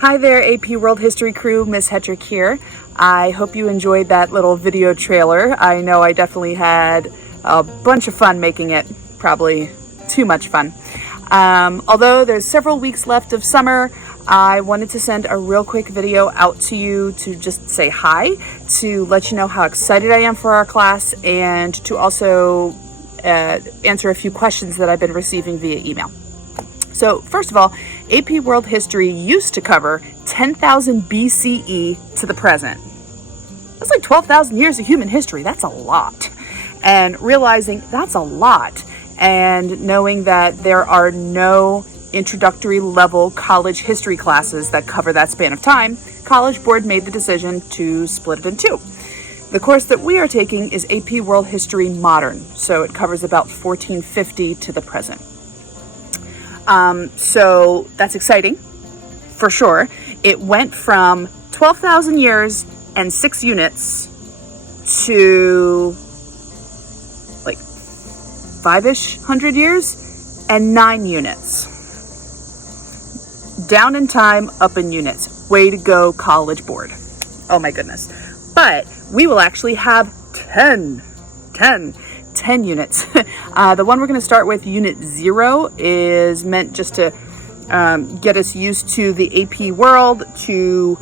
Hi there, AP World History crew, Miss Hetrick here. I hope you enjoyed that little video trailer. I know I definitely had a bunch of fun making it, probably too much fun. Although there's several weeks left of summer, I wanted to send a real quick video out to you to just say hi, to let you know how excited I am for our class, and to also answer a few questions that I've been receiving via email. So first of all, AP World History used to cover 10,000 BCE to the present. That's like 12,000 years of human history. That's a lot. And realizing that's a lot, and knowing that there are no introductory level college history classes that cover that span of time, College Board made the decision to split it in two. The course that we are taking is AP World History Modern, so it covers about 1450 to the present. So that's exciting, for sure. It went from 12,000 years and 6 units to like 5-ish hundred years and 9 units. Down in time, up in units. Way to go, College Board. Oh my goodness. But we will actually have 10 units. The one we're going to start with, Unit 0, is meant just to get us used to the AP world, to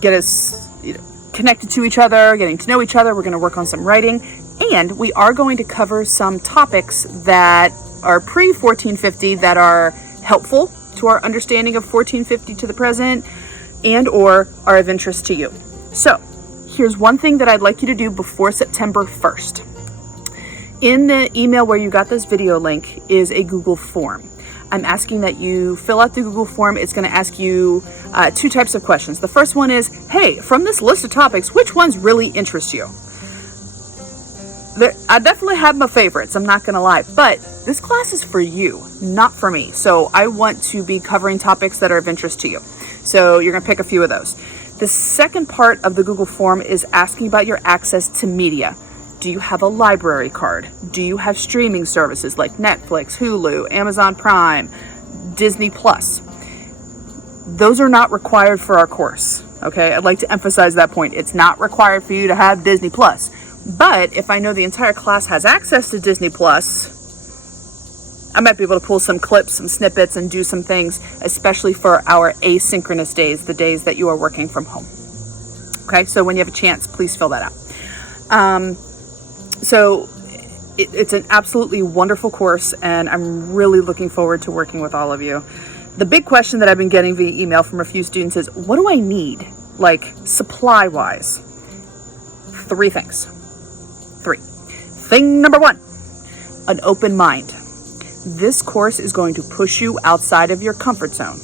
get us connected to each other, getting to know each other. We're going to work on some writing, and we are going to cover some topics that are pre-1450 that are helpful to our understanding of 1450 to the present and or are of interest to you. So here's one thing that I'd like you to do before September 1st. In the email where you got this video link is a Google form. I'm asking that you fill out the Google form. It's going to ask you 2 types of questions. The first one is, hey, from this list of topics, which ones really interest you? I definitely have my favorites, I'm not going to lie, but this class is for you, not for me. So I want to be covering topics that are of interest to you. So you're going to pick a few of those. The second part of the Google form is asking about your access to media. Do you have a library card? Do you have streaming services like Netflix, Hulu, Amazon Prime, Disney Plus? Those are not required for our course, okay? I'd like to emphasize that point. It's not required for you to have Disney Plus. But if I know the entire class has access to Disney Plus, I might be able to pull some clips, some snippets, and do some things, especially for our asynchronous days, the days that you are working from home. Okay, so when you have a chance, please fill that out. So it's an absolutely wonderful course, and I'm really looking forward to working with all of you. The big question that I've been getting via email from a few students is, what do I need, like supply-wise? 3 things. 3. Thing number 1, an open mind. This course is going to push you outside of your comfort zone.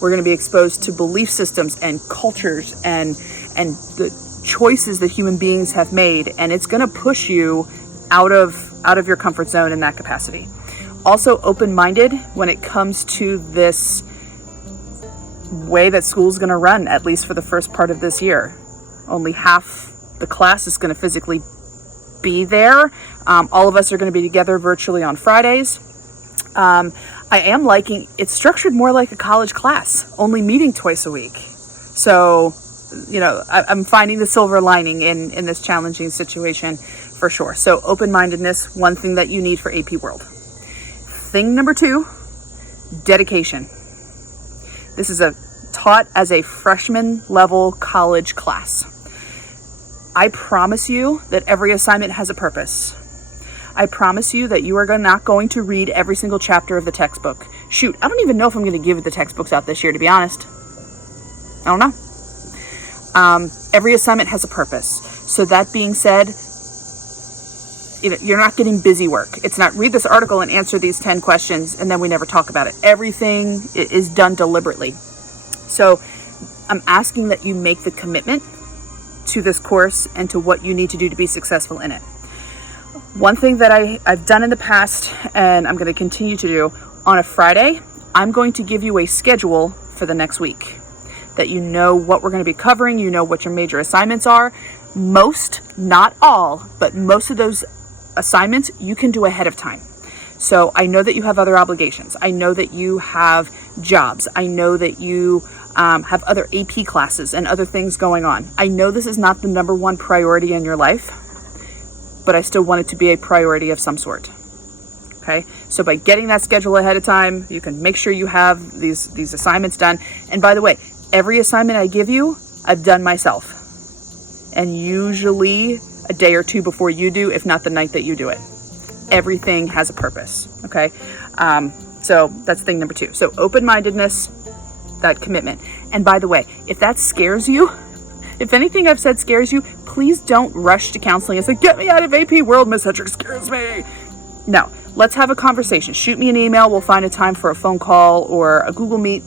We're going to be exposed to belief systems and cultures and the choices that human beings have made, and it's going to push you out of your comfort zone in that capacity. Also open-minded when it comes to this way that school's going to run, at least for the first part of this year. Only half the class is going to physically be there. All of us are going to be together virtually on Fridays. I am liking it's structured more like a college class, only meeting twice a week. So, I'm finding the silver lining in this challenging situation for sure. So open-mindedness, one thing that you need for AP World. Thing number 2, dedication. This is taught as a freshman level college class. I promise you that every assignment has a purpose. I promise you that you are not going to read every single chapter of the textbook. Shoot, I don't even know if I'm going to give the textbooks out this year, to be honest. I don't know. Every assignment has a purpose. So that being said, you're not getting busy work. It's not read this article and answer these 10 questions and then we never talk about it. Everything is done deliberately. So I'm asking that you make the commitment to this course and to what you need to do to be successful in it. One thing that I've done in the past, and I'm going to continue to do, on a Friday, I'm going to give you a schedule for the next week, that you know what we're going to be covering, you know what your major assignments are. Most, not all, but most of those assignments you can do ahead of time. So I know that you have other obligations. I know that you have jobs. I know that you have other AP classes and other things going on. I know this is not the number one priority in your life, but I still want it to be a priority of some sort. Okay, so by getting that schedule ahead of time, you can make sure you have these assignments done. And by the way, every assignment I give you, I've done myself. And usually a day or two before you do, if not the night that you do it. Everything has a purpose, okay? So that's thing number 2. So open-mindedness, that commitment. And by the way, if that scares you, if anything I've said scares you, please don't rush to counseling and say, get me out of AP World, Miss Hetrick scares me. No, let's have a conversation. Shoot me an email. We'll find a time for a phone call or a Google Meet,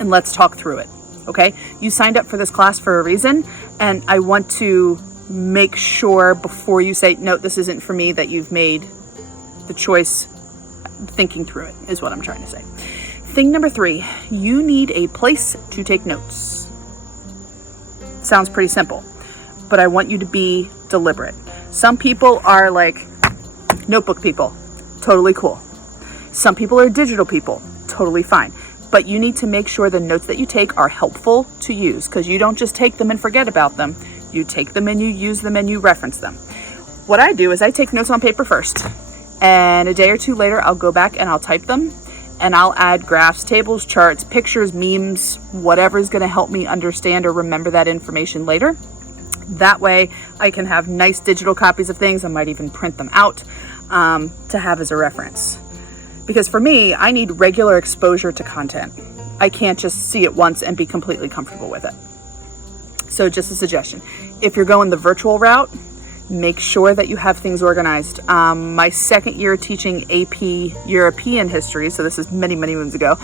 and let's talk through it, okay? You signed up for this class for a reason, and I want to make sure before you say, no, this isn't for me, that you've made the choice thinking through it, is what I'm trying to say. Thing number 3, you need a place to take notes. Sounds pretty simple, but I want you to be deliberate. Some people are like notebook people, totally cool. Some people are digital people, totally fine. But you need to make sure the notes that you take are helpful to use, because you don't just take them and forget about them. You take them and you use them and you reference them. What I do is I take notes on paper first, and a day or two later, I'll go back and I'll type them, and I'll add graphs, tables, charts, pictures, memes, whatever is going to help me understand or remember that information later. That way I can have nice digital copies of things. I might even print them out to have as a reference. Because for me, I need regular exposure to content. I can't just see it once and be completely comfortable with it. So just a suggestion. If you're going the virtual route, make sure that you have things organized. My second year teaching AP European history, so this is many, many moons ago,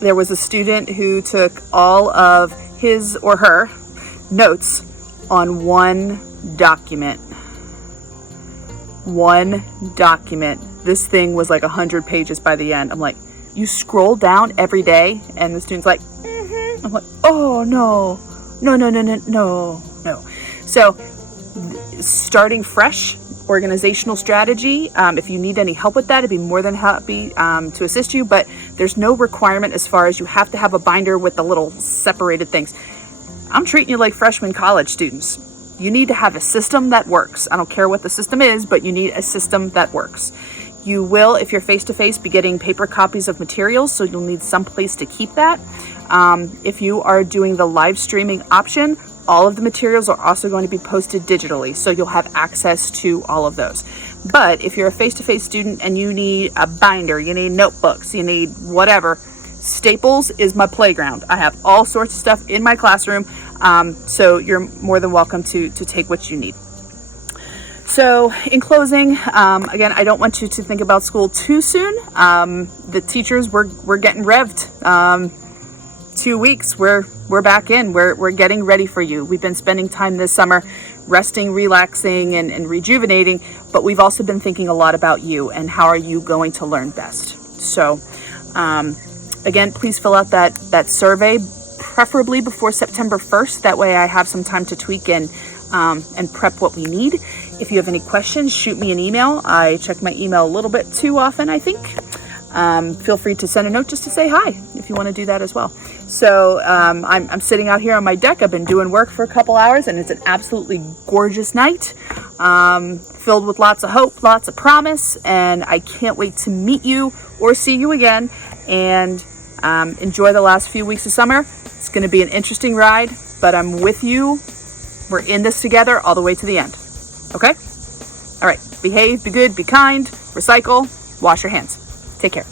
there was a student who took all of his or her notes on one document. One document. This thing was like 100 pages by the end. I'm like, you scroll down every day? And the student's like, I'm like, oh no. No. So starting fresh, organizational strategy. If you need any help with that, I'd be more than happy to assist you, but there's no requirement as far as you have to have a binder with the little separated things. I'm treating you like freshman college students. You need to have a system that works. I don't care what the system is, but you need a system that works. You will, if you're face-to-face, be getting paper copies of materials, so you'll need some place to keep that. If you are doing the live streaming option, all of the materials are also going to be posted digitally, so you'll have access to all of those. But if you're a face-to-face student and you need a binder, you need notebooks, you need whatever, Staples is my playground. I have all sorts of stuff in my classroom, so you're more than welcome to take what you need. So in closing, again, I don't want you to think about school too soon. The teachers, we're getting revved. 2 weeks, we're back in. We're getting ready for you. We've been spending time this summer resting, relaxing, and rejuvenating, but we've also been thinking a lot about you and how are you going to learn best. So again, please fill out that survey, preferably before September 1st. That way I have some time to tweak and prep what we need. If you have any questions, shoot me an email. I check my email a little bit too often, I think. Feel free to send a note just to say hi if you want to do that as well. So I'm sitting out here on my deck. I've been doing work for a couple hours, and it's an absolutely gorgeous night, filled with lots of hope, lots of promise, and I can't wait to meet you or see you again, and enjoy the last few weeks of summer. It's going to be an interesting ride, but I'm with you. We're in this together all the way to the end. Okay? All right. Behave, be good, be kind, recycle, wash your hands. Take care.